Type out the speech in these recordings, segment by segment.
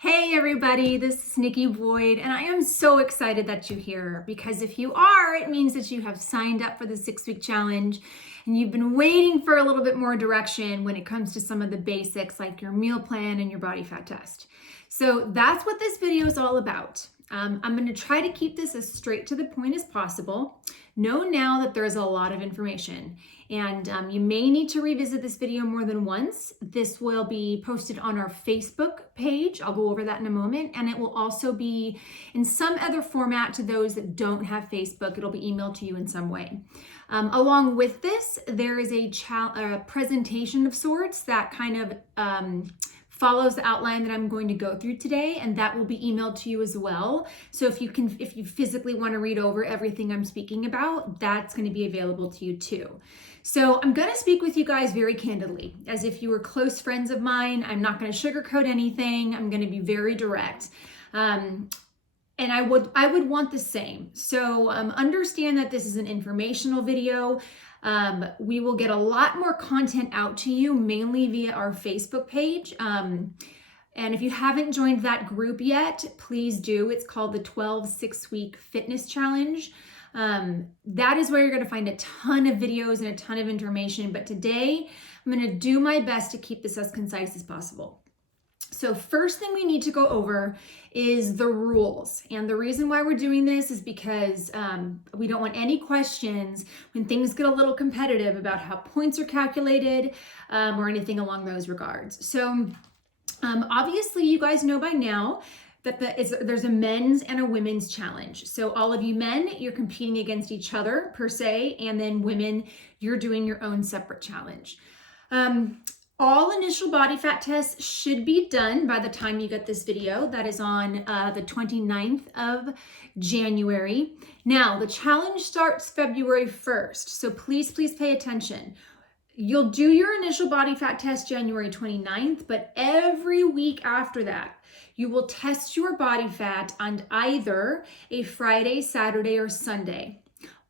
Hey everybody, this is Nikki Boyd, and I am so excited that you're here because if you are, it means that you have signed up for the 6-week challenge and you've been waiting for a little bit more direction when it comes to some of the basics like your meal plan and your body fat test. So that's what this video is all about. I'm going to try to keep this as straight to the point as possible. Know now that there's a lot of information and you may need to revisit this video more than once. This will be posted on our Facebook page. I'll go over that in a moment. And it will also be in some other format to those that don't have Facebook. It'll be emailed to you in some way. Along with this, there is a presentation of sorts that kind of follows the outline that I'm going to go through today, and that will be emailed to you as well. So if you physically want to read over everything I'm speaking about, that's going to be available to you too. So I'm going to speak with you guys very candidly, as if you were close friends of mine. I'm not going to sugarcoat anything. I'm going to be very direct. And I would want the same. So understand that this is an informational video. We will get a lot more content out to you, mainly via our Facebook page. And if you haven't joined that group yet, please do. It's called the 12 6-week fitness challenge. That is where you're going to find a ton of videos and a ton of information. But today, I'm going to do my best to keep this as concise as possible. So first thing we need to go over is the rules. And the reason why we're doing this is because we don't want any questions when things get a little competitive about how points are calculated or anything along those regards. So obviously you guys know by now that there's a men's and a women's challenge. So all of you men, you're competing against each other per se, and then women, you're doing your own separate challenge. All initial body fat tests should be done by the time you get this video. That is on the 29th of January. Now, the challenge starts February 1st, so please pay attention. You'll do your initial body fat test January 29th, but every week after that, you will test your body fat on either a Friday, Saturday, or Sunday.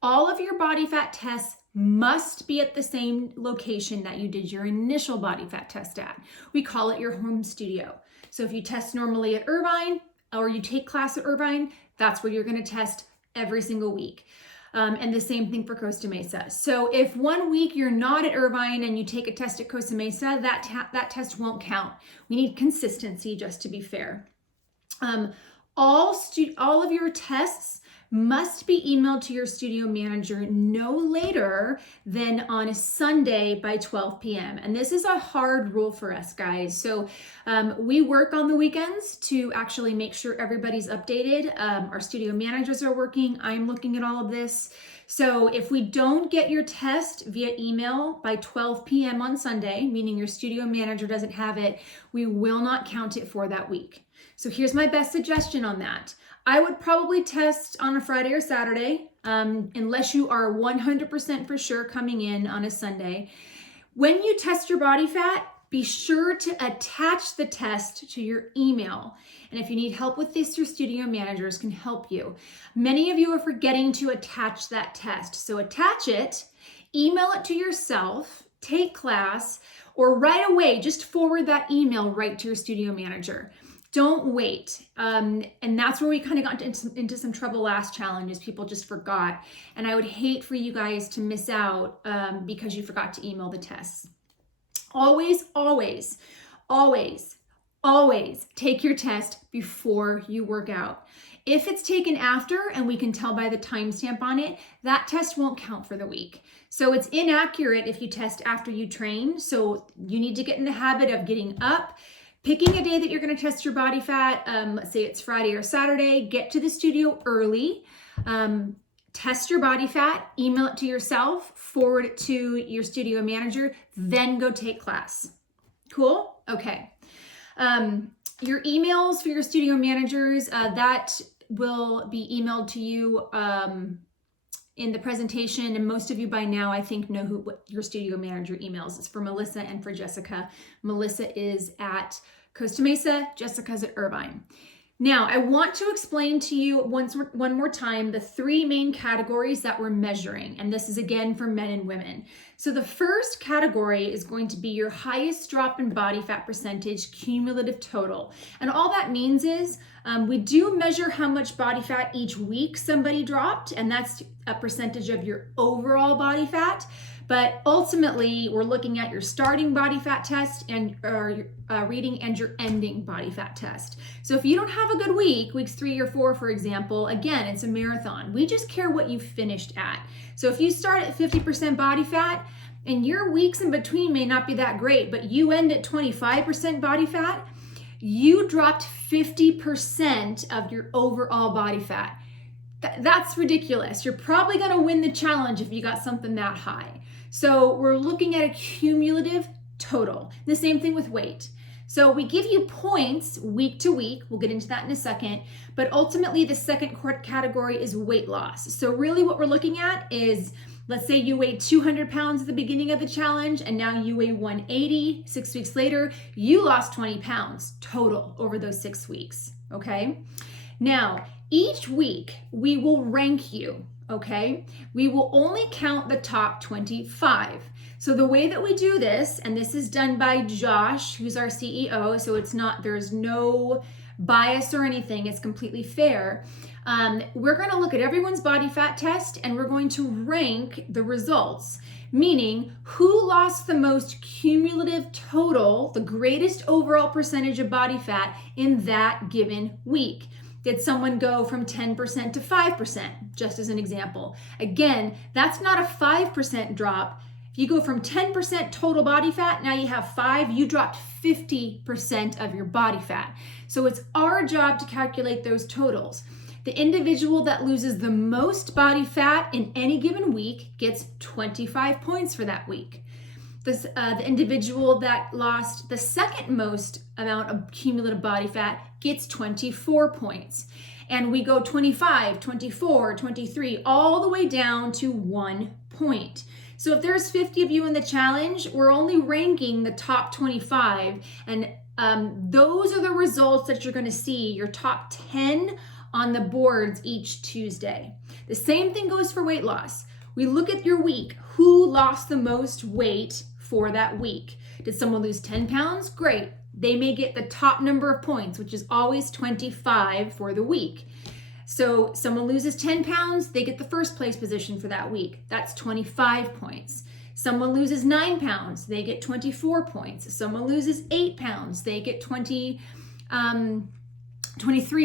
All of your body fat tests must be at the same location that you did your initial body fat test at. We call it your home studio. So if you test normally at Irvine or you take class at Irvine, that's where you're going to test every single week. And the same thing for Costa Mesa. So if one week you're not at Irvine and you take a test at Costa Mesa, that test won't count. We need consistency, just to be fair. All of your tests must be emailed to your studio manager no later than on a Sunday by 12 p.m. And this is a hard rule for us, guys. So we work on the weekends to actually make sure everybody's updated. Our studio managers are working. I'm looking at all of this. So if we don't get your test via email by 12 p.m. on Sunday, meaning your studio manager doesn't have it, we will not count it for that week. So here's my best suggestion on that. I would probably test on a Friday or Saturday, unless you are 100% for sure coming in on a Sunday. When you test your body fat, be sure to attach the test to your email. And if you need help with this, your studio managers can help you. Many of you are forgetting to attach that test. So attach it, email it to yourself, take class, or right away, just forward that email right to your studio manager. Don't wait. And that's where we kind of got into some trouble last challenge, is people just forgot. And I would hate for you guys to miss out because you forgot to email the tests. Always take your test before you work out. If it's taken after and we can tell by the timestamp on it, that test won't count for the week. So it's inaccurate if you test after you train. So you need to get in the habit of getting up, picking a day that you're going to test your body fat. Let's say it's Friday or Saturday. Get to the studio early. Test your body fat, email it to yourself, forward it to your studio manager, then go take class. Cool? Okay. Your emails for your studio managers, that will be emailed to you in the presentation. And most of you by now, I think, know what your studio manager emails. It's for Melissa and for Jessica. Melissa is at Costa Mesa, Jessica's at Irvine. Now, I want to explain to you one more time the three main categories that we're measuring, and this is again for men and women. So the first category is going to be your highest drop in body fat percentage cumulative total. And all that means is we do measure how much body fat each week somebody dropped, and that's a percentage of your overall body fat. But ultimately, we're looking at your starting body fat test and reading and your ending body fat test. So if you don't have a good week, weeks 3 or 4, for example, again, it's a marathon. We just care what you finished at. So if you start at 50% body fat and your weeks in between may not be that great, but you end at 25% body fat, you dropped 50% of your overall body fat. That's ridiculous. You're probably going to win the challenge if you got something that high. So we're looking at a cumulative total. The same thing with weight. So we give you points week to week. We'll get into that in a second. But ultimately, the second category is weight loss. So really what we're looking at is, let's say you weighed 200 pounds at the beginning of the challenge and now you weigh 180. 6 weeks later, you lost 20 pounds total over those 6 weeks, okay? Now, each week we will rank you, okay? We will only count the top 25. So the way that we do this, and this is done by Josh, who's our CEO, so there's no bias or anything, it's completely fair. We're going to look at everyone's body fat test and we're going to rank the results, meaning who lost the most cumulative total, the greatest overall percentage of body fat in that given week. Did someone go from 10% to 5%, just as an example? Again, that's not a 5% drop. If you go from 10% total body fat, now you have 5, you dropped 50% of your body fat. So it's our job to calculate those totals. The individual that loses the most body fat in any given week gets 25 points for that week. The individual that lost the second most amount of cumulative body fat gets 24 points. And we go 25, 24, 23, all the way down to 1 point. So if there's 50 of you in the challenge, we're only ranking the top 25. And those are the results that you're going to see, your top 10 on the boards each Tuesday. The same thing goes for weight loss. We look at your week. Who lost the most weight for that week? Did someone lose 10 pounds? Great. They may get the top number of points, which is always 25 for the week. So someone loses 10 pounds, they get the first place position for that week. That's 25 points. Someone loses 9 pounds, they get 24 points. Someone loses 8 pounds, they get 23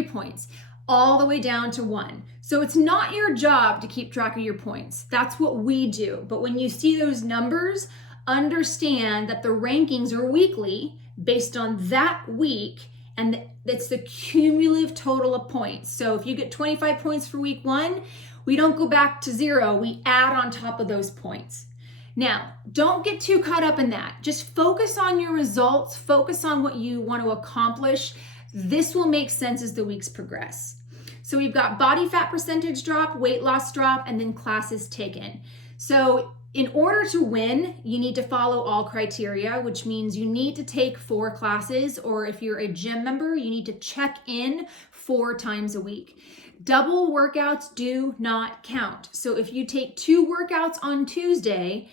points, all the way down to 1. So it's not your job to keep track of your points. That's what we do. But when you see those numbers, understand that the rankings are weekly based on that week, and it's the cumulative total of points. So if you get 25 points for week 1, we don't go back to 0, we add on top of those points. Now, don't get too caught up in that. Just focus on your results, focus on what you want to accomplish. This will make sense as the weeks progress. So we've got body fat percentage drop, weight loss drop, and then classes taken. So in order to win, you need to follow all criteria, which means you need to take 4 classes, or if you're a gym member, you need to check in 4 times a week. Double workouts do not count. So if you take 2 workouts on Tuesday,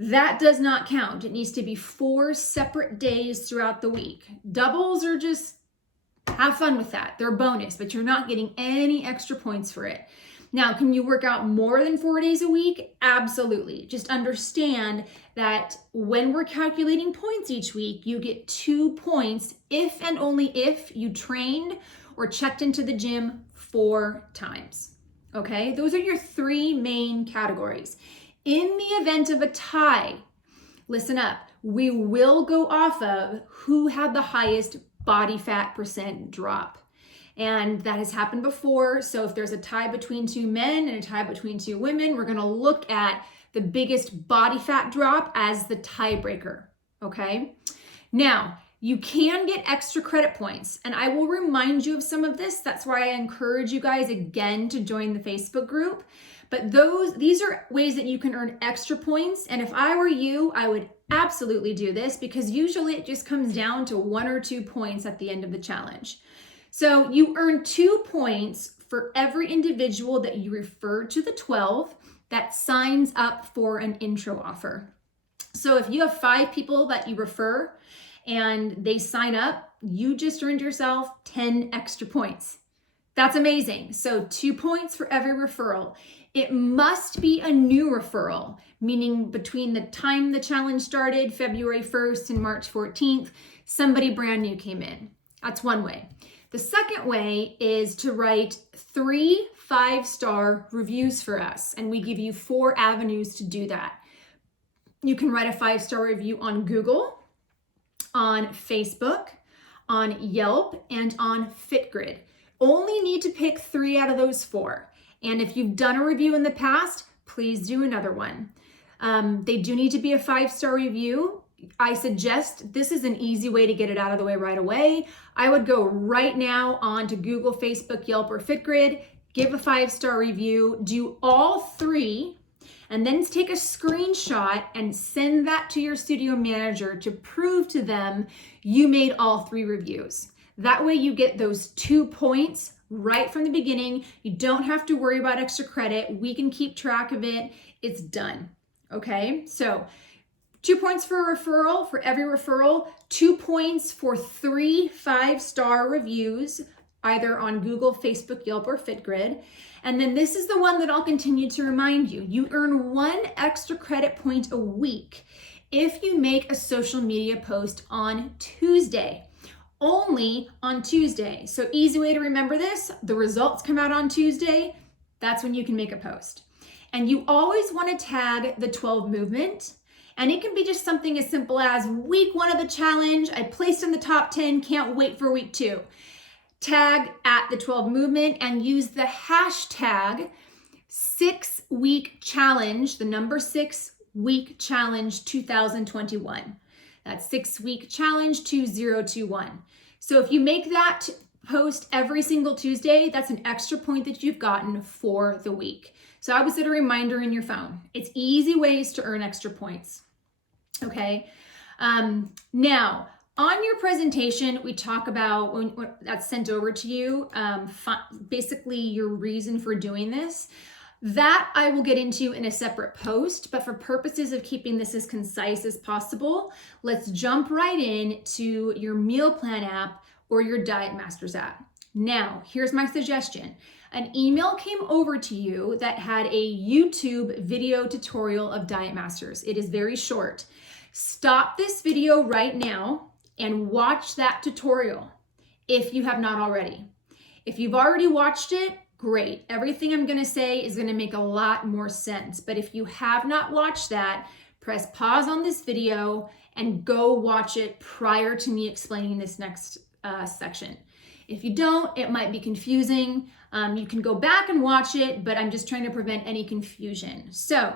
that does not count. It needs to be 4 separate days throughout the week. Doubles are just, have fun with that. They're a bonus, but you're not getting any extra points for it. Now, can you work out more than 4 days a week? Absolutely. Just understand that when we're calculating points each week, you get 2 points if and only if you trained or checked into the gym 4 times. Okay, those are your 3 main categories. In the event of a tie, listen up, we will go off of who had the highest body fat percent drop. And that has happened before. So if there's a tie between 2 men and a tie between 2 women, we're going to look at the biggest body fat drop as the tiebreaker. Okay. Now, you can get extra credit points, and I will remind you of some of this. That's why I encourage you guys again to join the Facebook group. But these are ways that you can earn extra points. And if I were you, I would absolutely do this, because usually it just comes down to 1 or 2 points at the end of the challenge. So you earn 2 points for every individual that you refer to the 12 that signs up for an intro offer. So if you have 5 people that you refer and they sign up, you just earned yourself 10 extra points. That's amazing. So 2 points for every referral. It must be a new referral, meaning between the time the challenge started, February 1st and March 14th, somebody brand new came in. That's one way. The second way is to write 3 5-star reviews for us, and we give you 4 avenues to do that. You can write a 5-star review on Google, on Facebook, on Yelp, and on FitGrid. Only need to pick 3 out of those 4. And if you've done a review in the past, please do another one. They do need to be a 5-star review. I suggest this is an easy way to get it out of the way right away. I would go right now onto Google, Facebook, Yelp, or FitGrid, give a 5-star review, do all 3, and then take a screenshot and send that to your studio manager to prove to them you made all 3 reviews. That way you get those 2 points right from the beginning. You don't have to worry about extra credit. We can keep track of it. It's done. Okay, so 2 points for a referral, for every referral, 2 points for 3 5-star reviews, either on Google, Facebook, Yelp, or FitGrid. And then this is the one that I'll continue to remind you. You earn 1 extra credit point a week if you make a social media post on Tuesday. Only on Tuesday. So easy way to remember this, the results come out on Tuesday, that's when you can make a post. And you always want to tag the 12 movement. And it can be just something as simple as week 1 of the challenge, I placed in the top 10, can't wait for week 2. Tag at the 12 movement and use the hashtag 6-week challenge, the number 6-week challenge 2021. That's 6-week challenge 2021. So if you make that post every single Tuesday, that's an extra point that you've gotten for the week. So I would set a reminder in your phone. It's easy ways to earn extra points. Okay. Now, on your presentation, we talk about when that's sent over to you, basically your reason for doing this. That I will get into in a separate post, but for purposes of keeping this as concise as possible, let's jump right in to your meal plan app or your Diet Masters app. Now, here's my suggestion. An email came over to you that had a YouTube video tutorial of Diet Masters. It is very short. Stop this video right now and watch that tutorial if you have not already. If you've already watched it, great. Everything I'm gonna say is gonna make a lot more sense. But if you have not watched that, press pause on this video and go watch it prior to me explaining this next section. If you don't, it might be confusing. You can go back and watch it, but I'm just trying to prevent any confusion. So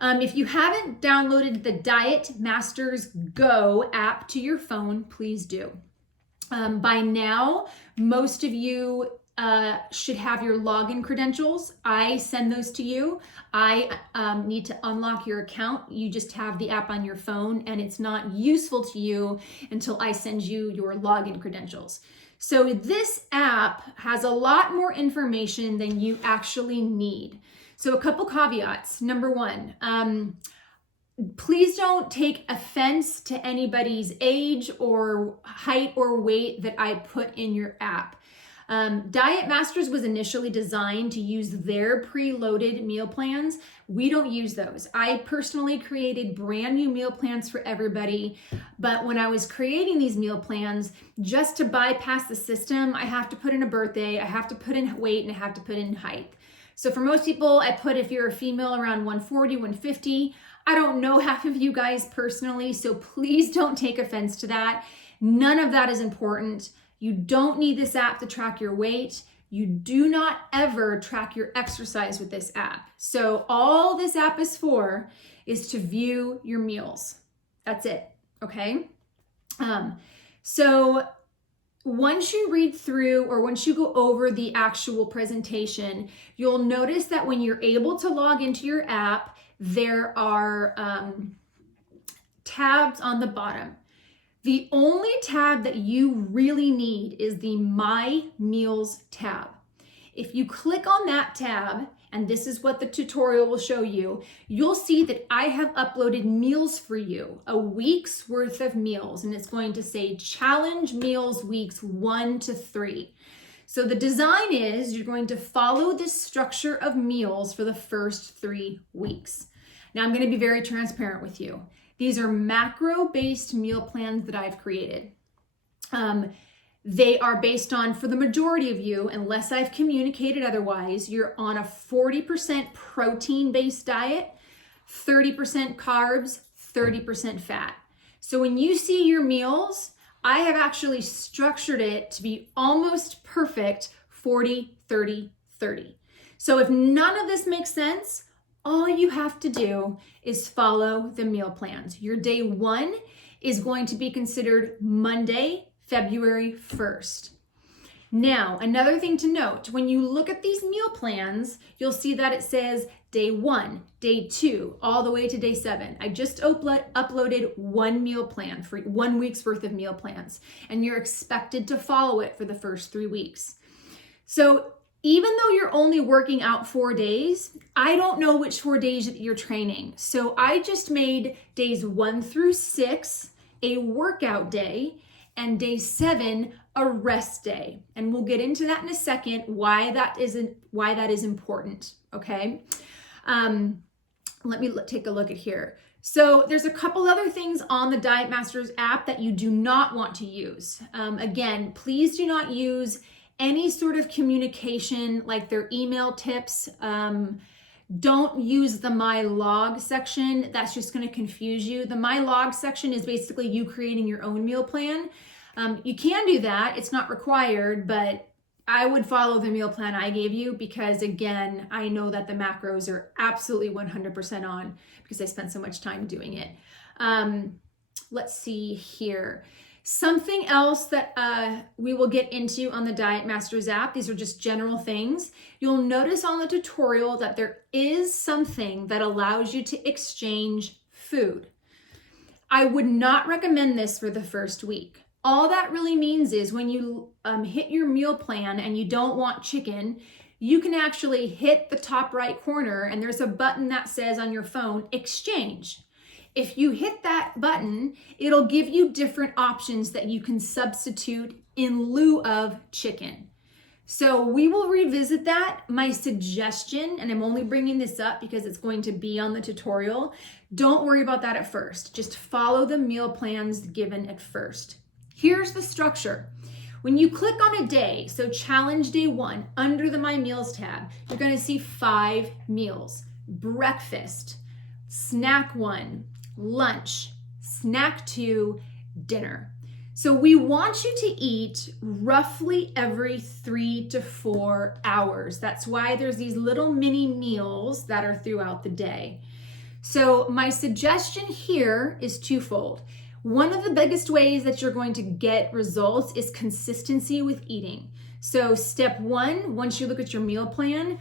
if you haven't downloaded the Diet Masters Go app to your phone, please do. By now, most of you should have your login credentials. I send those to you. I need to unlock your account. You just have the app on your phone and it's not useful to you until I send you your login credentials. So this app has a lot more information than you actually need. So a couple caveats. Number 1, please don't take offense to anybody's age or height or weight that I put in your app. Diet Masters was initially designed to use their preloaded meal plans. We don't use those. I personally created brand new meal plans for everybody, but when I was creating these meal plans, just to bypass the system, I have to put in a birthday, I have to put in weight, and I have to put in height. So for most people, I put if you're a female around 140, 150. I don't know half of you guys personally, so please don't take offense to that. None of that is important. You don't need this app to track your weight. You do not ever track your exercise with this app. So all this app is for is to view your meals. That's it, okay? So once you read through or once you go over the actual presentation, you'll notice that when you're able to log into your app, there are tabs on the bottom. The only tab that you really need is the My Meals tab. If you click on that tab, and this is what the tutorial will show you, you'll see that I have uploaded meals for you, a week's worth of meals, and it's going to say Challenge Meals Weeks 1 to 3. So the design is you're going to follow this structure of meals for the first 3 weeks. Now I'm going to be very transparent with you. These are macro-based meal plans that I've created. They are based on, for the majority of you, unless I've communicated otherwise, you're on a 40% protein-based diet, 30% carbs, 30% fat. So when you see your meals, I have actually structured it to be almost perfect 40, 30, 30. So if none of this makes sense, all you have to do is follow the meal plans. Your day 1 is going to be considered Monday, February 1st. Now, another thing to note, when you look at these meal plans, you'll see that it says day 1, day 2, all the way to day 7. I just uploaded one meal plan for 1 week's worth of meal plans, and you're expected to follow it for the first 3 weeks. So even though you're only working out 4 days, I don't know which 4 days that you're training. So I just made days 1 through 6 a workout day, and day 7 a rest day. And we'll get into that in a second, why that is important, okay? Let me take a look at here. So there's a couple other things on the Diet Masters app that you do not want to use. Again, please do not use any sort of communication like their email tips. Don't use the My Log section. That's just going to confuse you. The My Log section is basically you creating your own meal plan. You can do that. It's not required, but I would follow the meal plan I gave you because, again, I know that the macros are absolutely 100% on because I spent so much time doing it. Let's see here. Something else that we will get into on the Diet Masters app, these are just general things. You'll notice on the tutorial that there is something that allows you to exchange food. I would not recommend this for the first week. All that really means is when you hit your meal plan and you don't want chicken, you can actually hit the top right corner and there's a button that says on your phone, exchange. If you hit that button, it'll give you different options that you can substitute in lieu of chicken. So we will revisit that. My suggestion, and I'm only bringing this up because it's going to be on the tutorial, don't worry about that at first. Just follow the meal plans given at first. Here's the structure. When you click on a day, so challenge day 1, under the My Meals tab, you're going to see 5 meals. Breakfast, snack 1, lunch, snack 2, dinner. So we want you to eat roughly every 3 to 4 hours. That's why there's these little mini meals that are throughout the day. So my suggestion here is twofold. One of the biggest ways that you're going to get results is consistency with eating. So step 1, once you look at your meal plan,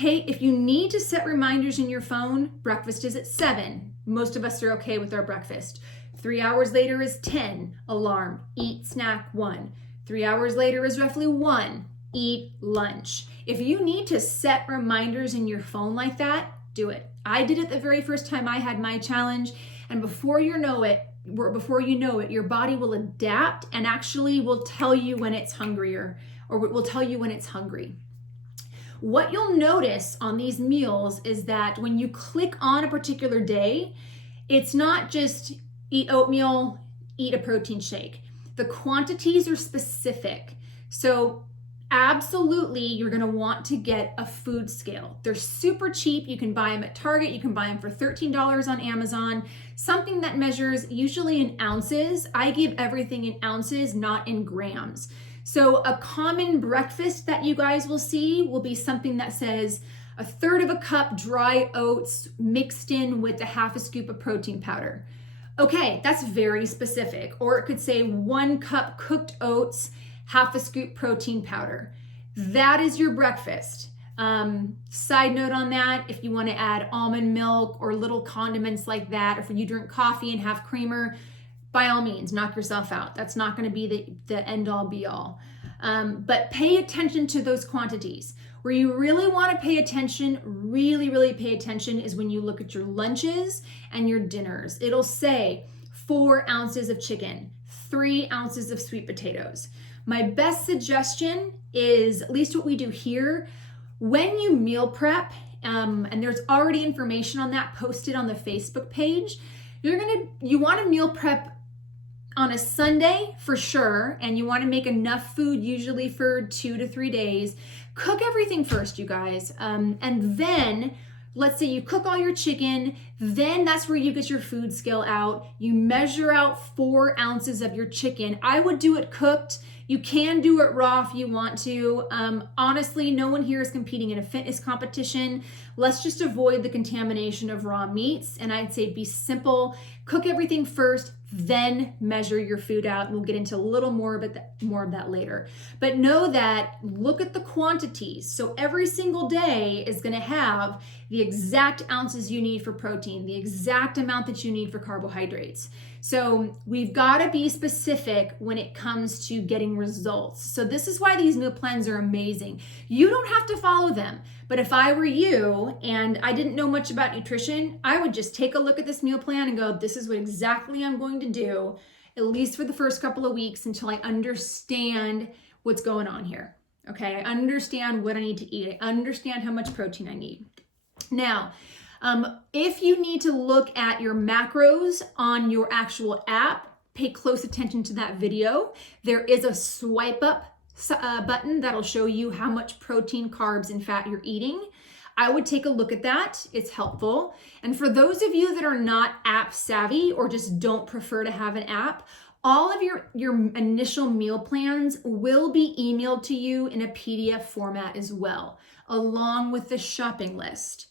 if you need to set reminders in your phone, breakfast is at 7. Most of us are okay with our breakfast. 3 hours later is 10, alarm, eat snack 1. 3 hours later is roughly 1, eat lunch. If you need to set reminders in your phone like that, do it. I did it the very first time I had my challenge, and before you know it, your body will adapt and actually will tell you when it's hungrier, or will tell you when it's hungry. What you'll notice on these meals is that when you click on a particular day, it's not just eat oatmeal, eat a protein shake. The quantities are specific. So absolutely, you're going to want to get a food scale. They're super cheap. You can buy them at Target. You can buy them for $13 on Amazon. Something that measures usually in ounces. I give everything in ounces, not in grams. So a common breakfast that you guys will see will be something that says 1/3 of a cup dry oats mixed in with 1/2 scoop of protein powder. Okay, that's very specific. Or it could say 1 cup cooked oats, 1/2 scoop protein powder. That is your breakfast. Side note on that, if you want to add almond milk or little condiments like that, or if you drink coffee and have creamer, by all means, knock yourself out. That's not going to be the end all be all. But pay attention to those quantities. Where you really want to pay attention, really pay attention, is when you look at your lunches and your dinners. It'll say 4 ounces of chicken, 3 ounces of sweet potatoes. My best suggestion is, at least what we do here, when you meal prep, and there's already information on that posted on the Facebook page, you want to meal prep on a Sunday for sure, and you want to make enough food usually for 2 to 3 days. Cook everything first, you guys, and then let's say you cook all your chicken, then that's where you get your food scale out. You measure out 4 ounces of your chicken. I would do it cooked. You can do it raw if you want to. Honestly, no one here is competing in a fitness competition. Let's just avoid the contamination of raw meats. And I'd say be simple, cook everything first, then measure your food out. We'll get into a little more of that later. But know that, look at the quantities. So every single day is gonna have the exact ounces you need for protein, the exact amount that you need for carbohydrates. So we've gotta be specific when it comes to getting results. So this is why these meal plans are amazing. You don't have to follow them, but if I were you and I didn't know much about nutrition, I would just take a look at this meal plan and go, this is what exactly I'm going to do, at least for the first couple of weeks until I understand what's going on here. Okay, I understand what I need to eat. I understand how much protein I need. Now, if you need to look at your macros on your actual app, pay close attention to that video. There is a swipe up button that'll show you how much protein, carbs, and fat you're eating. I would take a look at that. It's helpful. And for those of you that are not app savvy or just don't prefer to have an app, all of your initial meal plans will be emailed to you in a PDF format as well, along with the shopping list.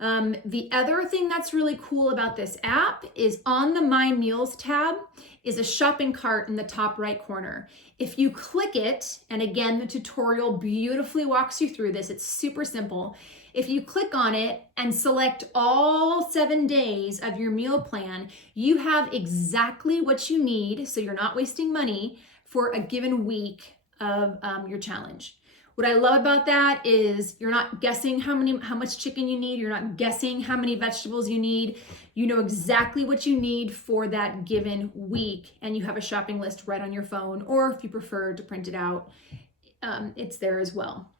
The other thing that's really cool about this app is on the My Meals tab is a shopping cart in the top right corner. If you click it, and again, the tutorial beautifully walks you through this, it's super simple. If you click on it and select all 7 days of your meal plan, you have exactly what you need, so you're not wasting money, for a given week of your challenge. What I love about that is you're not guessing how much chicken you need. You're not guessing how many vegetables you need. You know exactly what you need for that given week, and you have a shopping list right on your phone, or if you prefer to print it out, it's there as well.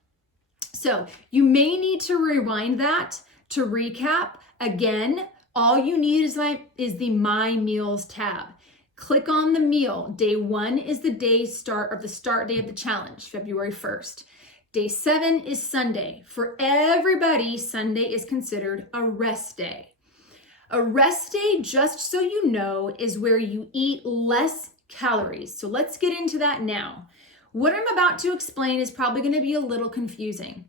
So you may need to rewind that to recap. Again, all you need is the My Meals tab. Click on the meal. Day 1 is the start day of the challenge, February 1st. Day 7 is Sunday. For everybody, Sunday is considered a rest day. A rest day, just so you know, is where you eat less calories. So let's get into that now. What I'm about to explain is probably going to be a little confusing.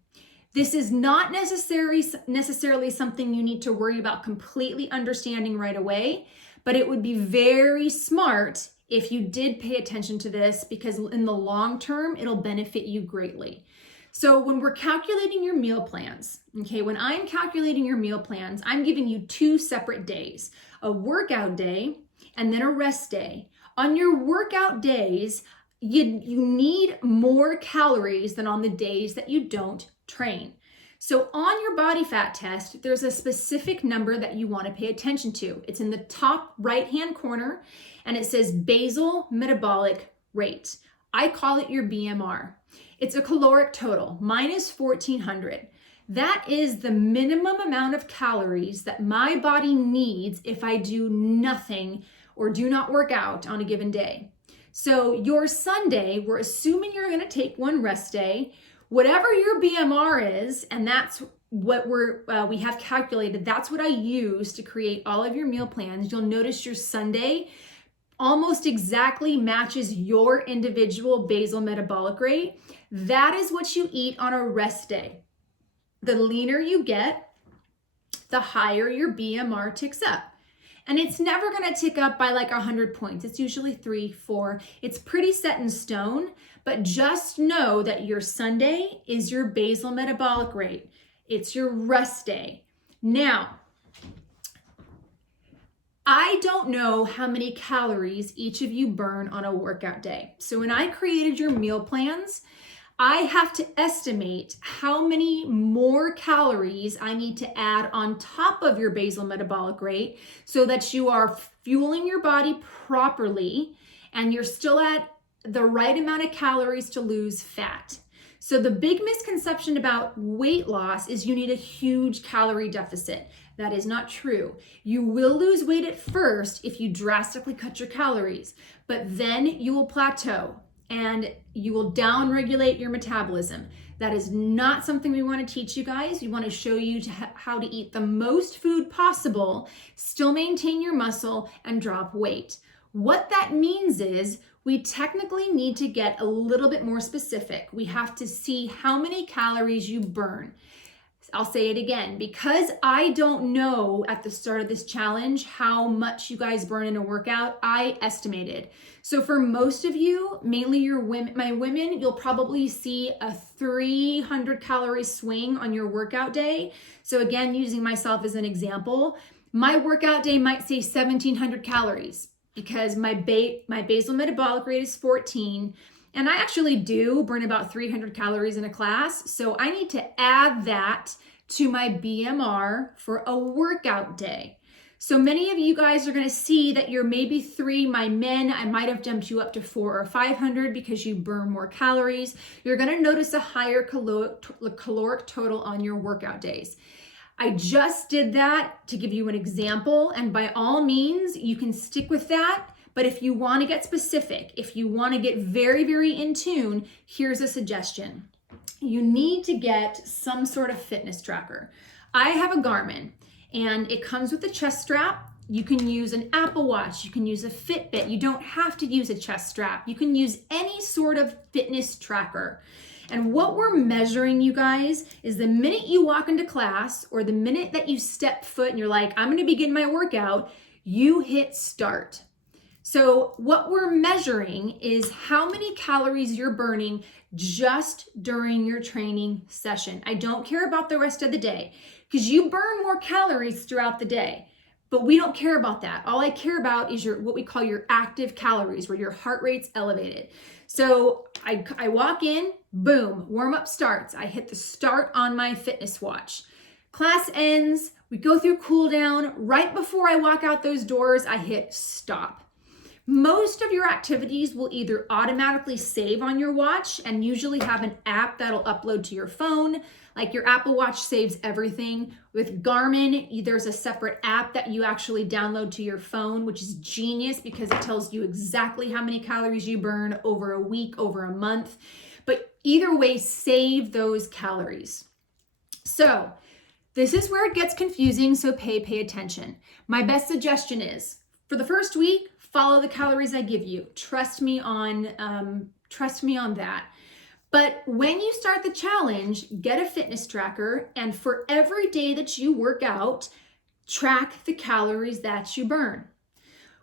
This is not necessarily something you need to worry about completely understanding right away, but it would be very smart if you did pay attention to this, because in the long term, it'll benefit you greatly. So when we're calculating your meal plans, okay, when I'm calculating your meal plans, I'm giving you 2 separate days, a workout day and then a rest day. On your workout days, you need more calories than on the days that you don't train. So on your body fat test, there's a specific number that you want to pay attention to. It's in the top right-hand corner, and it says basal metabolic rate. I call it your BMR. It's a caloric total. Mine is 1,400. That is the minimum amount of calories that my body needs if I do nothing or do not work out on a given day. So your Sunday, we're assuming you're going to take one rest day. Whatever your BMR is, and that's what we have calculated, that's what I use to create all of your meal plans. You'll notice your Sunday almost exactly matches your individual basal metabolic rate. That is what you eat on a rest day. The leaner you get, the higher your BMR ticks up. And it's never going to tick up by like 100 points. It's usually 3, 4. It's pretty set in stone, but just know that your Sunday is your basal metabolic rate. It's your rest day. Now, I don't know how many calories each of you burn on a workout day. So when I created your meal plans, I have to estimate how many more calories I need to add on top of your basal metabolic rate so that you are fueling your body properly and you're still at the right amount of calories to lose fat. So the big misconception about weight loss is you need a huge calorie deficit. That is not true. You will lose weight at first if you drastically cut your calories, but then you will plateau and you will down-regulate your metabolism. That is not something we want to teach you guys. We want to show you how to eat the most food possible, still maintain your muscle, and drop weight. What that means is we technically need to get a little bit more specific. We have to see how many calories you burn. I'll say it again, because I don't know at the start of this challenge how much you guys burn in a workout, I estimated. So for most of you, mainly my women, you'll probably see a 300 calorie swing on your workout day. So again, using myself as an example, my workout day might say 1,700 calories because my basal metabolic rate is 14. And I actually do burn about 300 calories in a class. So I need to add that to my BMR for a workout day. So many of you guys are going to see that you're maybe 3. My men, I might have jumped you up to 400 or 500 because you burn more calories. You're going to notice a higher caloric total on your workout days. I just did that to give you an example, and by all means, you can stick with that. But if you want to get specific, if you want to get very, very in tune, here's a suggestion. You need to get some sort of fitness tracker. I have a Garmin, and it comes with a chest strap. You can use an Apple Watch. You can use a Fitbit. You don't have to use a chest strap. You can use any sort of fitness tracker. And what we're measuring, you guys, is the minute you walk into class or the minute that you step foot and you're like, I'm going to begin my workout, you hit start. So what we're measuring is how many calories you're burning just during your training session. I don't care about the rest of the day because you burn more calories throughout the day, but we don't care about that. All I care about is what we call your active calories, where your heart rate's elevated. So I walk in, boom, warm up starts. I hit the start on my fitness watch. Class ends, we go through cool down. Right before I walk out those doors, I hit stop. Most of your activities will either automatically save on your watch and usually have an app that'll upload to your phone. Like your Apple Watch saves everything. With Garmin, there's a separate app that you actually download to your phone, which is genius because it tells you exactly how many calories you burn over a week, over a month. But either way, save those calories. So this is where it gets confusing, so pay attention. My best suggestion is, for the first week, follow the calories I give you. Trust me on that. But when you start the challenge, get a fitness tracker, and for every day that you work out, track the calories that you burn.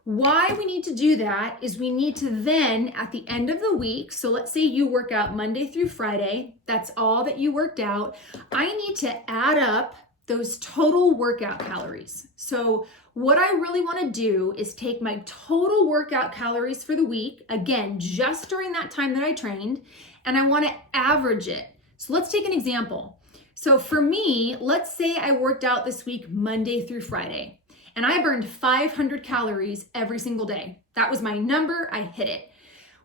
Why we need to do that is we need to then, at the end of the week, so let's say you work out Monday through Friday, that's all that you worked out, I need to add up those total workout calories. So what I really want to do is take my total workout calories for the week, again, just during that time that I trained, and I want to average it. So let's take an example. So for me, let's say I worked out this week Monday through Friday, and I burned 500 calories every single day. That was my number, I hit it.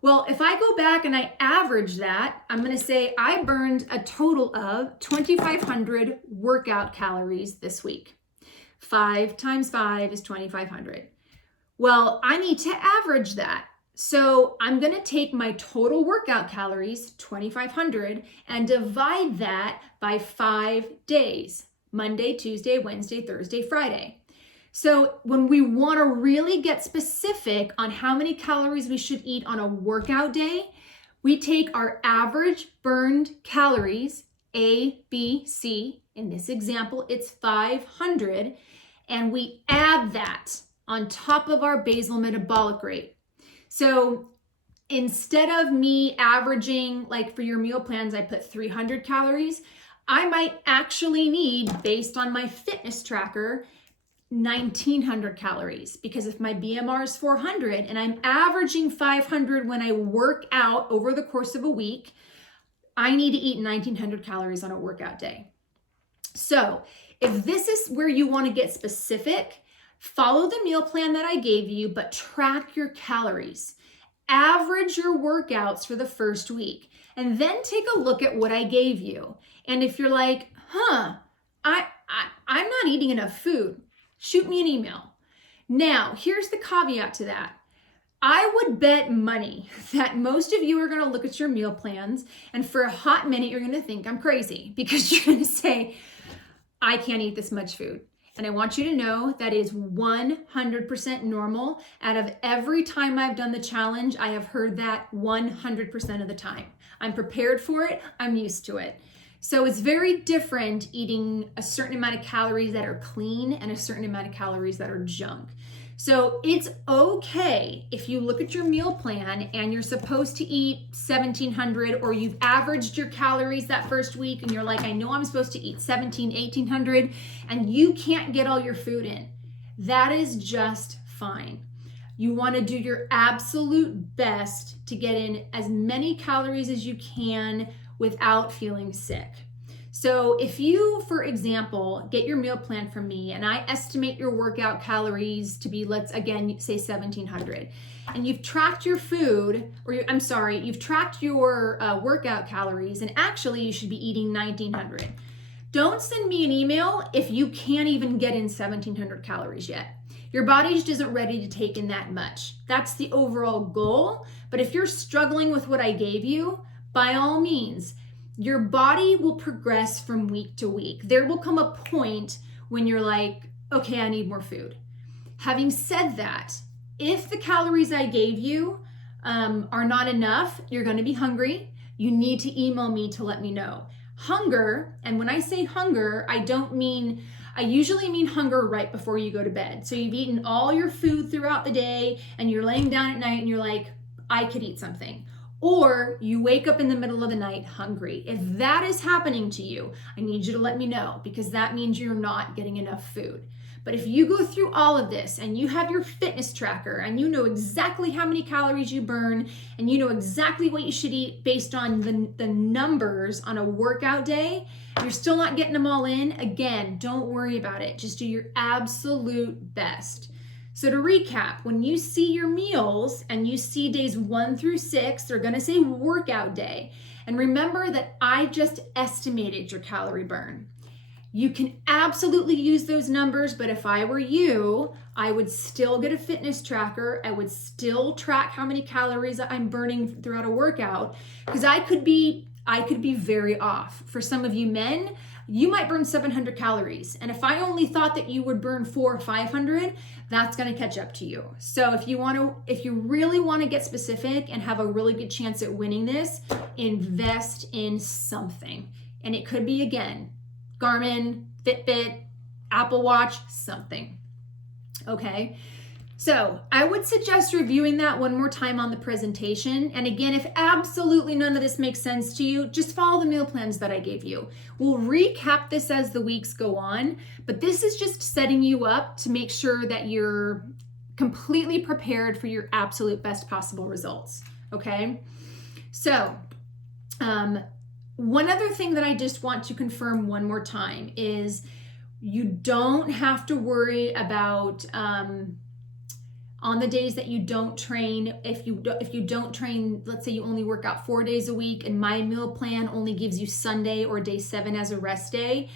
Well, if I go back and I average that, I'm going to say I burned a total of 2,500 workout calories this week. 5 times 5 is 2,500. Well, I need to average that. So I'm going to take my total workout calories, 2,500, and divide that by 5 days, Monday, Tuesday, Wednesday, Thursday, Friday. So when we want to really get specific on how many calories we should eat on a workout day, we take our average burned calories, A, B, C. In this example, it's 500, and we add that on top of our basal metabolic rate. So instead of me averaging, like for your meal plans, I put 300 calories, I might actually need, based on my fitness tracker, 1900 calories, because if my BMR is 400 and I'm averaging 500 when I work out over the course of a week, I need to eat 1900 calories on a workout day. So if this is where you want to get specific, follow the meal plan that I gave you, but track your calories. Average your workouts for the first week, and then take a look at what I gave you. And if you're like, I'm not eating enough food, shoot me an email. Now, here's the caveat to that. I would bet money that most of you are going to look at your meal plans, and for a hot minute, you're going to think I'm crazy, because you're going to say, I can't eat this much food. And I want you to know that is 100% normal. Out of every time I've done the challenge, I have heard that 100% of the time. I'm prepared for it. I'm used to it. So it's very different eating a certain amount of calories that are clean and a certain amount of calories that are junk. So it's okay if you look at your meal plan and you're supposed to eat 1700, or you've averaged your calories that first week and you're like, I know I'm supposed to eat 1800, and you can't get all your food in. That is just fine. You want to do your absolute best to get in as many calories as you can without feeling sick. So if you, for example, get your meal plan from me and I estimate your workout calories to be, let's again say 1700, and you've tracked your food, you've tracked your workout calories, and actually you should be eating 1900. Don't send me an email if you can't even get in 1700 calories yet. Your body just isn't ready to take in that much. That's the overall goal. But if you're struggling with what I gave you, by all means, your body will progress from week to week. There will come a point when you're like, okay, I need more food. Having said that, if the calories I gave you are not enough, you're going to be hungry. You need to email me to let me know. Hunger, and when I say hunger, I usually mean hunger right before you go to bed. So you've eaten all your food throughout the day and you're laying down at night and you're like, I could eat something. Or you wake up in the middle of the night hungry. If that is happening to you, I need you to let me know, because that means you're not getting enough food. But if you go through all of this and you have your fitness tracker and you know exactly how many calories you burn and you know exactly what you should eat based on the numbers on a workout day, you're still not getting them all in, again, don't worry about it. Just do your absolute best. So to recap, when you see your meals and you see days 1 through 6, they're going to say workout day. And remember that I just estimated your calorie burn. You can absolutely use those numbers, but if I were you, I would still get a fitness tracker. I would still track how many calories I'm burning throughout a workout, because I could be very off. For some of you men, you might burn 700 calories. And if I only thought that you would burn 400 or 500, that's going to catch up to you. So if you really want to get specific and have a really good chance at winning this, invest in something. And it could be, again, Garmin, Fitbit, Apple Watch, something. Okay. So I would suggest reviewing that one more time on the presentation. And again, if absolutely none of this makes sense to you, just follow the meal plans that I gave you. We'll recap this as the weeks go on, but this is just setting you up to make sure that you're completely prepared for your absolute best possible results, okay? So one other thing that I just want to confirm one more time is you don't have to worry about on the days that you don't train, if you don't train, let's say you only work out 4 days a week and my meal plan only gives you Sunday or day 7 as a rest day,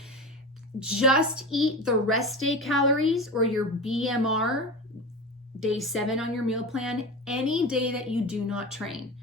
just eat the rest day calories or your BMR day 7 on your meal plan any day that you do not train.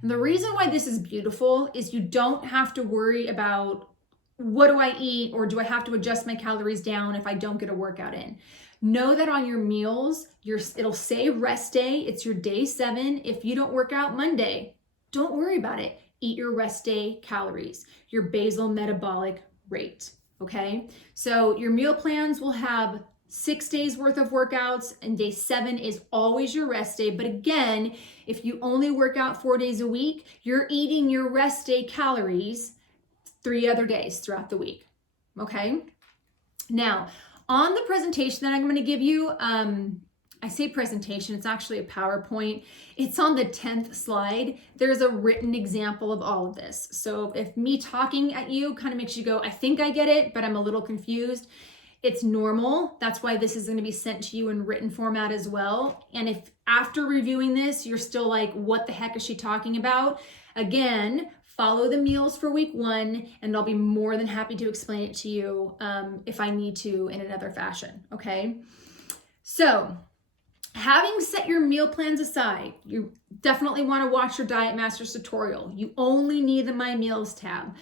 And the reason why this is beautiful is you don't have to worry about what do I eat, or do I have to adjust my calories down if I don't get a workout in. Know that on your meals, it'll say rest day. It's your day 7. If you don't work out Monday, don't worry about it. Eat your rest day calories, your basal metabolic rate, okay? So your meal plans will have 6 days worth of workouts, and day 7 is always your rest day. But again, if you only work out 4 days a week, you're eating your rest day calories 3 other days throughout the week, okay? Now, On the presentation that I'm going to give you, I say presentation, it's actually a PowerPoint. It's on the 10th slide. There's a written example of all of this. So if me talking at you kind of makes you go, I think I get it, but I'm a little confused, it's normal. That's why this is going to be sent to you in written format as well. And if after reviewing this, you're still like, what the heck is she talking about? Again, follow the meals for week 1, and I'll be more than happy to explain it to you if I need to in another fashion, okay? So, having set your meal plans aside, you definitely want to watch your Diet Masters tutorial. You only need the My Meals tab.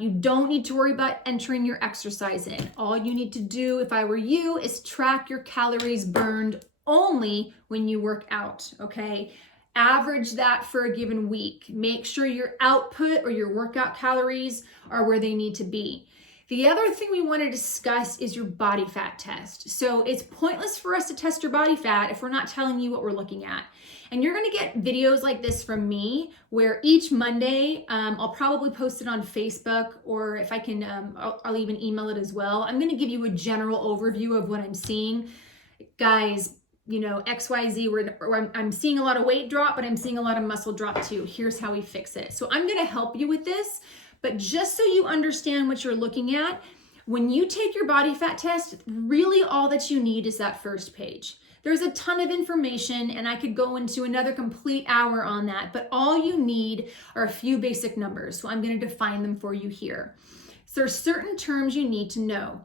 You don't need to worry about entering your exercise in. All you need to do, if I were you, is track your calories burned only when you work out, okay? Average that for a given week. Make sure your output or your workout calories are where they need to be. The other thing we want to discuss is your body fat test. So it's pointless for us to test your body fat if we're not telling you what we're looking at. And you're going to get videos like this from me where each Monday, I'll probably post it on Facebook, or if I can, I'll even email it as well. I'm going to give you a general overview of what I'm seeing. Guys, you know, XYZ, where I'm seeing a lot of weight drop, but I'm seeing a lot of muscle drop too. Here's how we fix it. So I'm going to help you with this, but just so you understand what you're looking at, when you take your body fat test, really all that you need is that first page. There's a ton of information, and I could go into another complete hour on that, but all you need are a few basic numbers. So I'm going to define them for you here. So there's certain terms you need to know.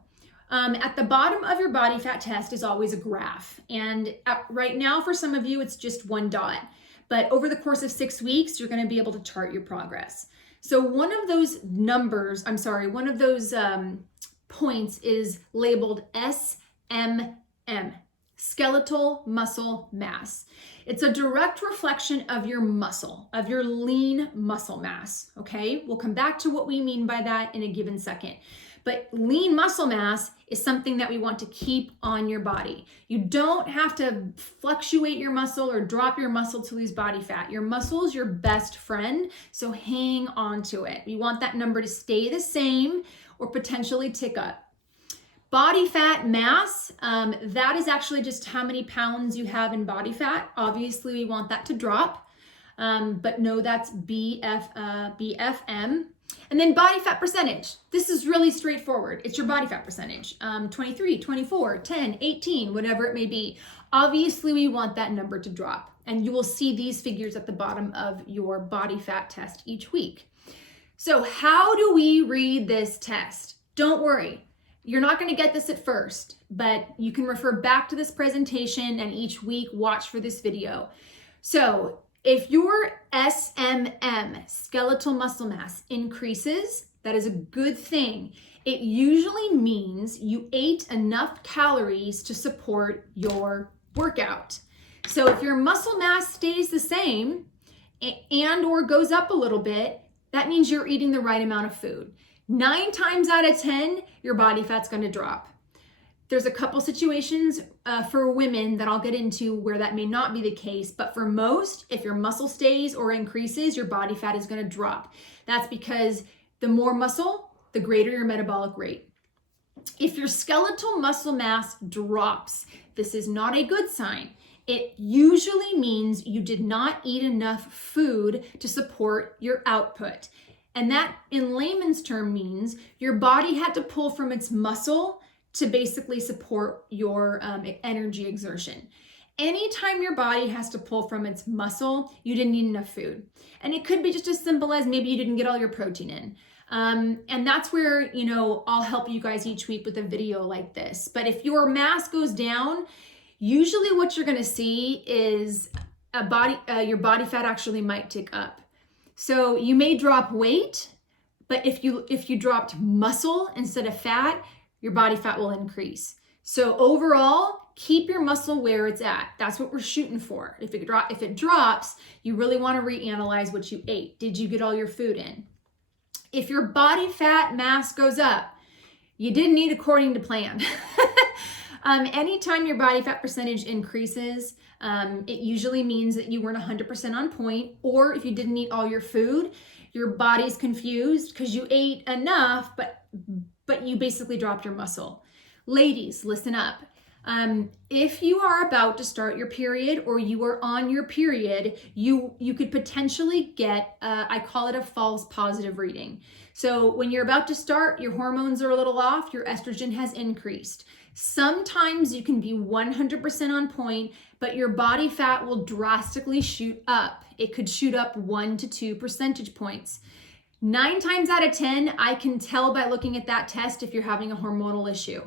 At the bottom of your body fat test is always a graph. And right now, for some of you, it's just one dot. But over the course of 6 weeks, you're going to be able to chart your progress. So one of those numbers, one of those points is labeled SMM, skeletal muscle mass. It's a direct reflection of your muscle, of your lean muscle mass, okay? We'll come back to what we mean by that in a given second. But lean muscle mass is something that we want to keep on your body. You don't have to fluctuate your muscle or drop your muscle to lose body fat. Your muscle is your best friend, so hang on to it. We want that number to stay the same or potentially tick up. Body fat mass, that is actually just how many pounds you have in body fat. Obviously, we want that to drop, but no, that's BFM. And then body fat percentage. This is really straightforward. It's your body fat percentage, 23, 24, 10, 18, whatever it may be. Obviously, we want that number to drop. And you will see these figures at the bottom of your body fat test each week. So how do we read this test? Don't worry. You're not going to get this at first, but you can refer back to this presentation and each week watch for this video. So if your SMM, skeletal muscle mass, increases, that is a good thing. It usually means you ate enough calories to support your workout. So if your muscle mass stays the same and or goes up a little bit, that means you're eating the right amount of food. 9 times out of 10, your body fat's going to drop. There's a couple situations for women that I'll get into where that may not be the case, but for most, if your muscle stays or increases, your body fat is going to drop. That's because the more muscle, the greater your metabolic rate. If your skeletal muscle mass drops, this is not a good sign. It usually means you did not eat enough food to support your output. And that, in layman's term, means your body had to pull from its muscle to basically support your energy exertion. Anytime your body has to pull from its muscle, you didn't eat enough food. And it could be just as simple as maybe you didn't get all your protein in. And that's where, I'll help you guys each week with a video like this. But if your mass goes down, usually what you're gonna see is your body fat actually might tick up. So you may drop weight, but if you dropped muscle instead of fat, your body fat will increase. So overall, keep your muscle where it's at. That's what we're shooting for. If it drops, you really want to reanalyze what you ate. Did you get all your food in? If your body fat mass goes up, you didn't eat according to plan. Anytime your body fat percentage increases, it usually means that you weren't 100% on point, or if you didn't eat all your food, your body's confused because you ate enough, but you basically dropped your muscle. Ladies, listen up. If you are about to start your period or you are on your period, you could potentially get, I call it a false positive reading. So when you're about to start, your hormones are a little off, your estrogen has increased. Sometimes you can be 100% on point, but your body fat will drastically shoot up. It could shoot up 1 to 2 percentage points. 9 times out of 10, I can tell by looking at that test if you're having a hormonal issue.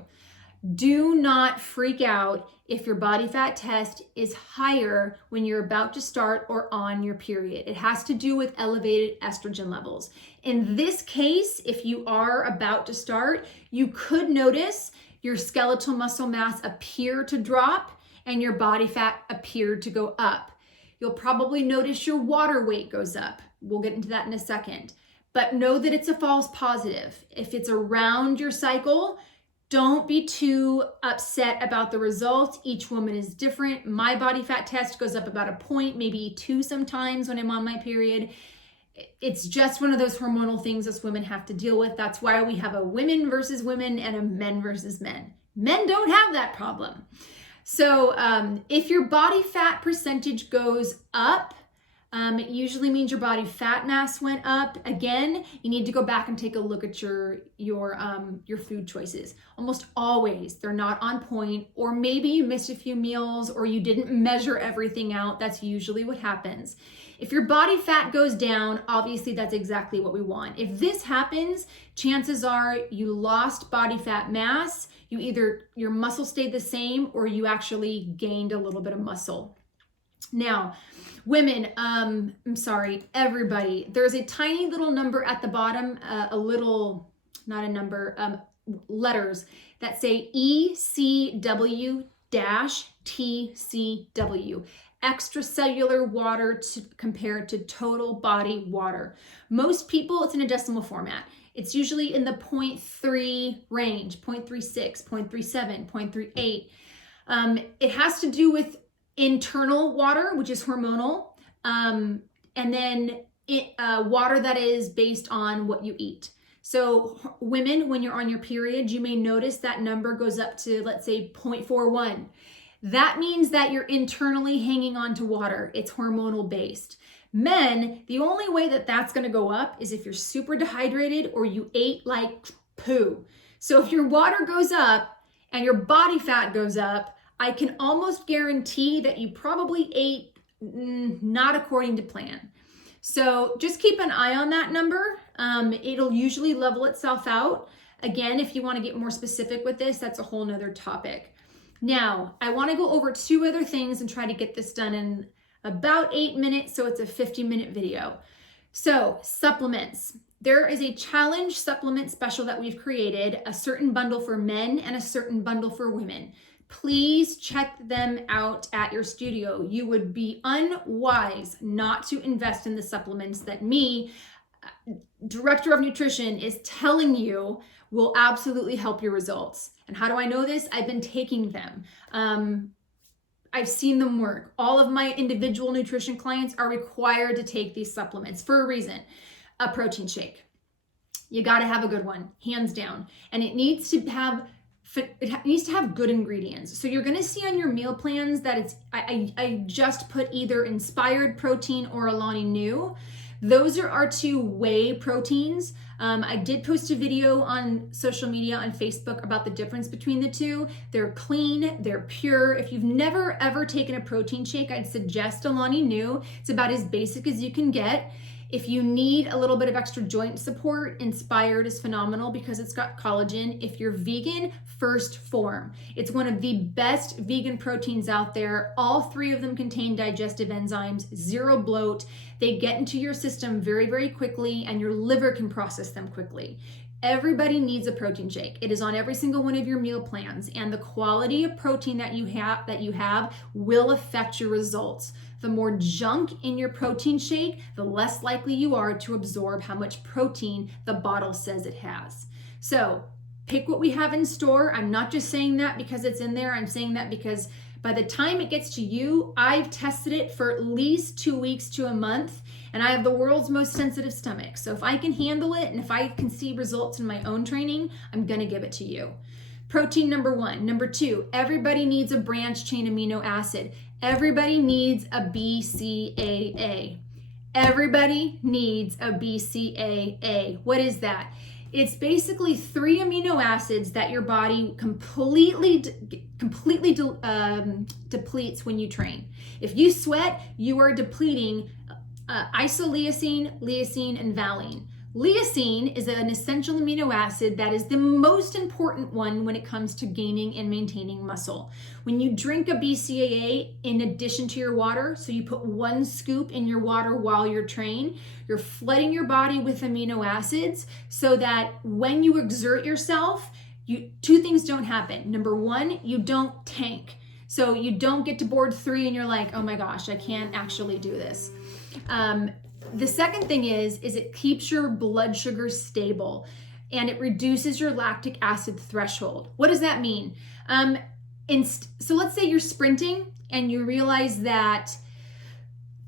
Do not freak out if your body fat test is higher when you're about to start or on your period. It has to do with elevated estrogen levels. In this case, if you are about to start, you could notice your skeletal muscle mass appear to drop and your body fat appear to go up. You'll probably notice your water weight goes up. We'll get into that in a second. But know that it's a false positive. If it's around your cycle, don't be too upset about the results. Each woman is different. My body fat test goes up about a point, maybe 2 sometimes when I'm on my period. It's just one of those hormonal things us women have to deal with. That's why we have a women versus women and a men versus men. Men don't have that problem. So if your body fat percentage goes up, it usually means your body fat mass went up. Again, you need to go back and take a look at your food choices. Almost always they're not on point, or maybe you missed a few meals or you didn't measure everything out. That's usually what happens. If your body fat goes down, obviously that's exactly what we want. If this happens, chances are you lost body fat mass. Your muscle stayed the same or you actually gained a little bit of muscle. Now, women, I'm sorry, everybody, there's a tiny little number at the bottom, not a number, letters that say ECW-TCW, extracellular water compared to total body water. Most people, it's in a decimal format. It's usually in the 0.3 range, 0.36, 0.37, 0.38. It has to do with internal water, which is hormonal, and then water that is based on what you eat. So women, when you're on your period, you may notice that number goes up to, let's say, 0.41. That means that you're internally hanging on to water. It's hormonal based. Men, the only way that that's going to go up is if you're super dehydrated or you ate like poo. So if your water goes up and your body fat goes up, I can almost guarantee that you probably ate not according to plan. So just keep an eye on that number. It'll usually level itself out. Again, if you want to get more specific with this, that's a whole nother topic. Now, I want to go over 2 other things and try to get this done in about 8 minutes, so it's a 50-minute video. So, supplements. There is a challenge supplement special that we've created, a certain bundle for men and a certain bundle for women. Please check them out at your studio. You would be unwise not to invest in the supplements that me, Director of Nutrition, is telling you will absolutely help your results. And how do I know this? I've been taking them. I've seen them work. All of my individual nutrition clients are required to take these supplements for a reason. A protein shake. You got to have a good one, hands down. And it needs to have good ingredients. So you're going to see on your meal plans that I just put either Inspired Protein or Alani Nu. Those are our 2 whey proteins. I did post a video on social media, on Facebook, about the difference between the 2. They're clean, they're pure. If you've never ever taken a protein shake, I'd suggest Alani Nu. It's about as basic as you can get. If you need a little bit of extra joint support, Inspired is phenomenal because it's got collagen. If you're vegan, First Form. It's one of the best vegan proteins out there. All 3 of them contain digestive enzymes, 0 bloat. They get into your system very, very quickly, and your liver can process them quickly. Everybody needs a protein shake. It is on every single one of your meal plans, and the quality of protein that you have will affect your results. The more junk in your protein shake, the less likely you are to absorb how much protein the bottle says it has. So pick what we have in store. I'm not just saying that because it's in there. I'm saying that because by the time it gets to you, I've tested it for at least 2 weeks to a month, and I have the world's most sensitive stomach. So if I can handle it and if I can see results in my own training, I'm gonna give it to you. Protein, number one. Number two, everybody needs a branched chain amino acid. Everybody needs a BCAA. Everybody needs a BCAA. What is that? It's basically 3 amino acids that your body completely depletes when you train. If you sweat, you are depleting isoleucine, leucine, and valine. Leucine is an essential amino acid that is the most important one when it comes to gaining and maintaining muscle. When you drink a BCAA in addition to your water, so you put 1 scoop in your water while you're training, you're flooding your body with amino acids so that when you exert yourself, 2 things don't happen. Number 1, you don't tank. So you don't get to board 3 and you're like, oh my gosh, I can't actually do this. The second thing is it keeps your blood sugar stable and it reduces your lactic acid threshold. What does that mean? So let's say you're sprinting and you realize that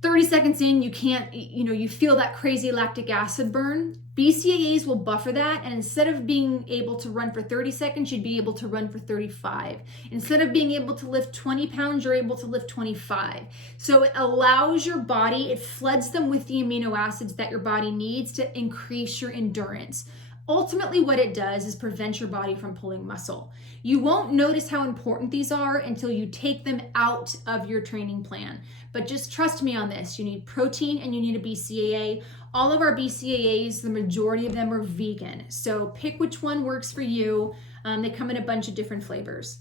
30 seconds in, you can't, you feel that crazy lactic acid burn. BCAAs will buffer that, and instead of being able to run for 30 seconds, you'd be able to run for 35. Instead of being able to lift 20 pounds, you're able to lift 25. So it allows your body, it floods them with the amino acids that your body needs to increase your endurance. Ultimately, what it does is prevent your body from pulling muscle. You won't notice how important these are until you take them out of your training plan. But just trust me on this. You need protein and you need a BCAA. All of our BCAAs, the majority of them are vegan. So pick which one works for you. They come in a bunch of different flavors.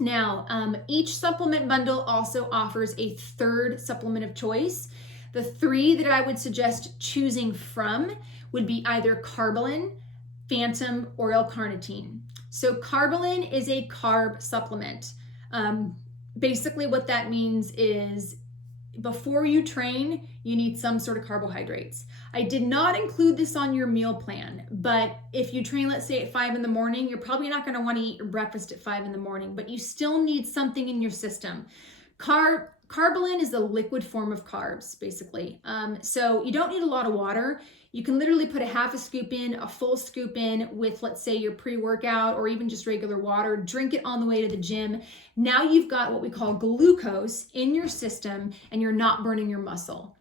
Now, each supplement bundle also offers a 3rd supplement of choice. The 3 that I would suggest choosing from would be either Karbolyn, Phantom, or L-carnitine. So Karbolyn is a carb supplement. Basically what that means is before you train, you need some sort of carbohydrates. I did not include this on your meal plan, but if you train, let's say at 5 in the morning, you're probably not gonna wanna eat your breakfast at 5 in the morning, but you still need something in your system. Karbolyn is a liquid form of carbs, basically. So you don't need a lot of water. You can literally put a half a scoop in, a full scoop in with, let's say, your pre-workout or even just regular water. Drink it on the way to the gym. Now you've got what we call glucose in your system and you're not burning your muscle.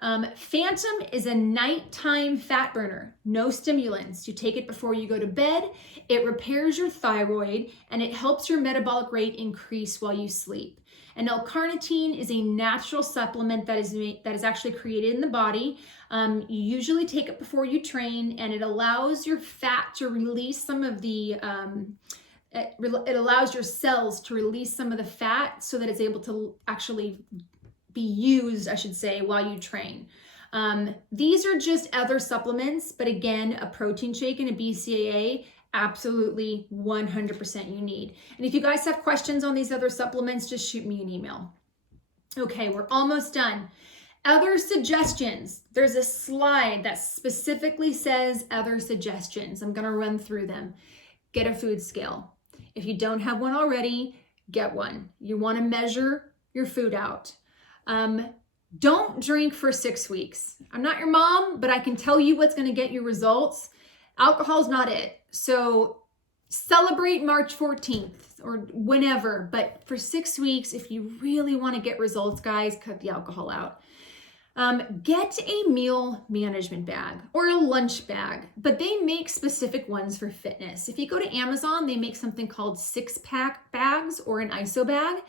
Phantom is a nighttime fat burner, no stimulants. You take it before you go to bed. It repairs your thyroid and it helps your metabolic rate increase while you sleep. And L-carnitine is a natural supplement that is actually created in the body. You usually take it before you train, and it allows your fat to release some of the, it allows your cells to release some of the fat so that it's able to actually be used, I should say, while you train. These are just other supplements, but again, a protein shake and a BCAA, absolutely 100% you need. And if you guys have questions on these other supplements, just shoot me an email. Okay, we're almost done. Other suggestions. There's a slide that specifically says other suggestions. I'm gonna run through them. Get a food scale. If you don't have one already, get one. You wanna measure your food out. Don't drink for 6 weeks. I'm not your mom, but I can tell you what's gonna get you results. Alcohol's not it. So celebrate March 14th or whenever, but for 6 weeks, if you really want to get results, guys, cut the alcohol out. Get a meal management bag or a lunch bag, but they make specific ones for fitness. If you go to Amazon, they make something called 6-pack bags or an ISO bag.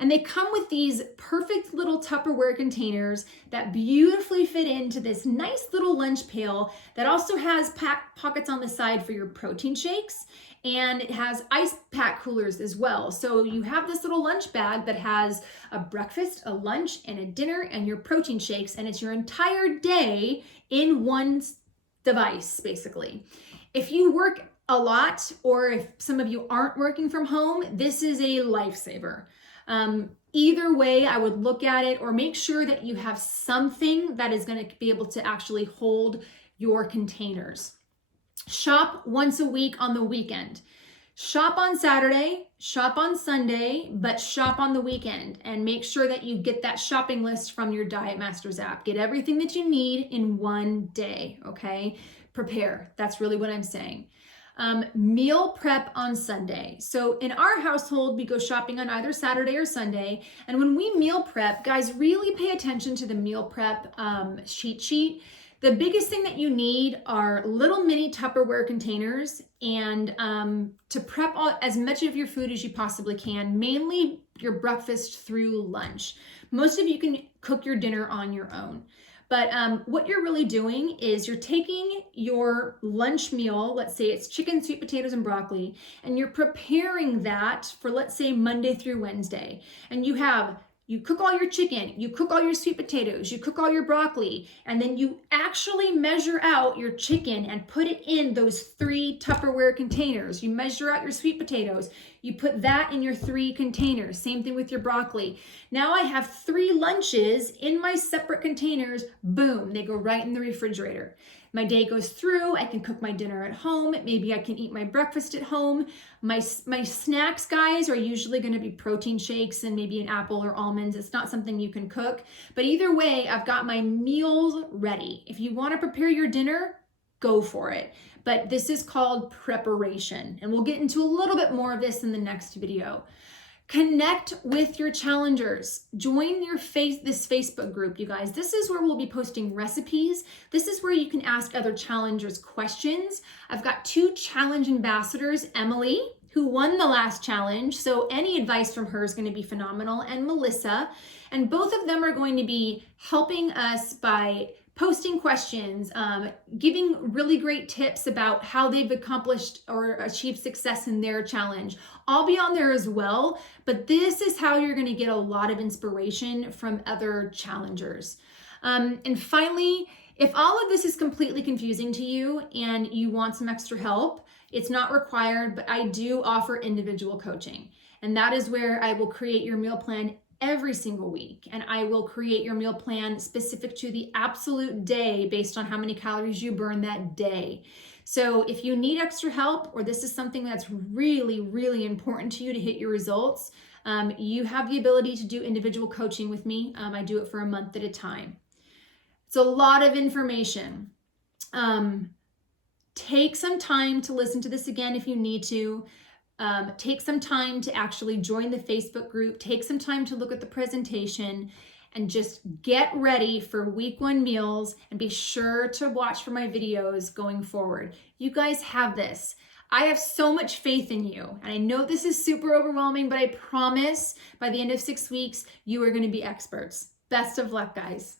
And they come with these perfect little Tupperware containers that beautifully fit into this nice little lunch pail that also has pockets on the side for your protein shakes. And it has ice pack coolers as well. So you have this little lunch bag that has a breakfast, a lunch, and a dinner, and your protein shakes. And it's your entire day in one device, basically. If you work a lot, or if some of you aren't working from home, this is a lifesaver. Either way, I would look at it or make sure that you have something that is going to be able to actually hold your containers. Shop once a week on the weekend. Shop on Saturday, shop on Sunday, but shop on the weekend and make sure that you get that shopping list from your Diet Masters app. Get everything that you need in one day, okay? Prepare. That's really what I'm saying. Meal prep on Sunday. So in our household, we go shopping on either Saturday or Sunday. And when we meal prep, guys, really pay attention to the meal prep cheat sheet. The biggest thing that you need are little mini Tupperware containers and to prep as much of your food as you possibly can, mainly your breakfast through lunch. Most of you can cook your dinner on your own. But what you're really doing is you're taking your lunch meal, let's say it's chicken, sweet potatoes, and broccoli, and you're preparing that for, let's say, Monday through Wednesday. And you cook all your chicken, you cook all your sweet potatoes, you cook all your broccoli, and then you actually measure out your chicken and put it in those 3 Tupperware containers. You measure out your sweet potatoes, you put that in your 3 containers. Same thing with your broccoli. Now I have 3 lunches in my separate containers. Boom, they go right in the refrigerator. My day goes through, I can cook my dinner at home. Maybe I can eat my breakfast at home. My snacks, guys, are usually going to be protein shakes and maybe an apple or almonds. It's not something you can cook. But either way, I've got my meals ready. If you want to prepare your dinner, go for it. But this is called preparation. And we'll get into a little bit more of this in the next video. Connect with your challengers. Join this Facebook group, you guys. This is where we'll be posting recipes. This is where you can ask other challengers questions. I've got 2 challenge ambassadors, Emily, who won the last challenge, so any advice from her is going to be phenomenal, and Melissa. And both of them are going to be helping us by posting questions, giving really great tips about how they've accomplished or achieved success in their challenge. I'll be on there as well, but this is how you're going to get a lot of inspiration from other challengers. And finally, if all of this is completely confusing to you and you want some extra help, it's not required, but I do offer individual coaching. And that is where I will create your meal plan every single week. And I will create your meal plan specific to the absolute day based on how many calories you burn that day. So if you need extra help, or this is something that's really, really important to you to hit your results, you have the ability to do individual coaching with me. I do it for a month at a time. It's a lot of information. Take some time to listen to this again if you need to. Take some time to actually join the Facebook group. Take some time to look at the presentation and just get ready for week 1 meals, and be sure to watch for my videos going forward. You guys have this. I have so much faith in you, and I know this is super overwhelming, but I promise by the end of 6 weeks, you are going to be experts. Best of luck, guys.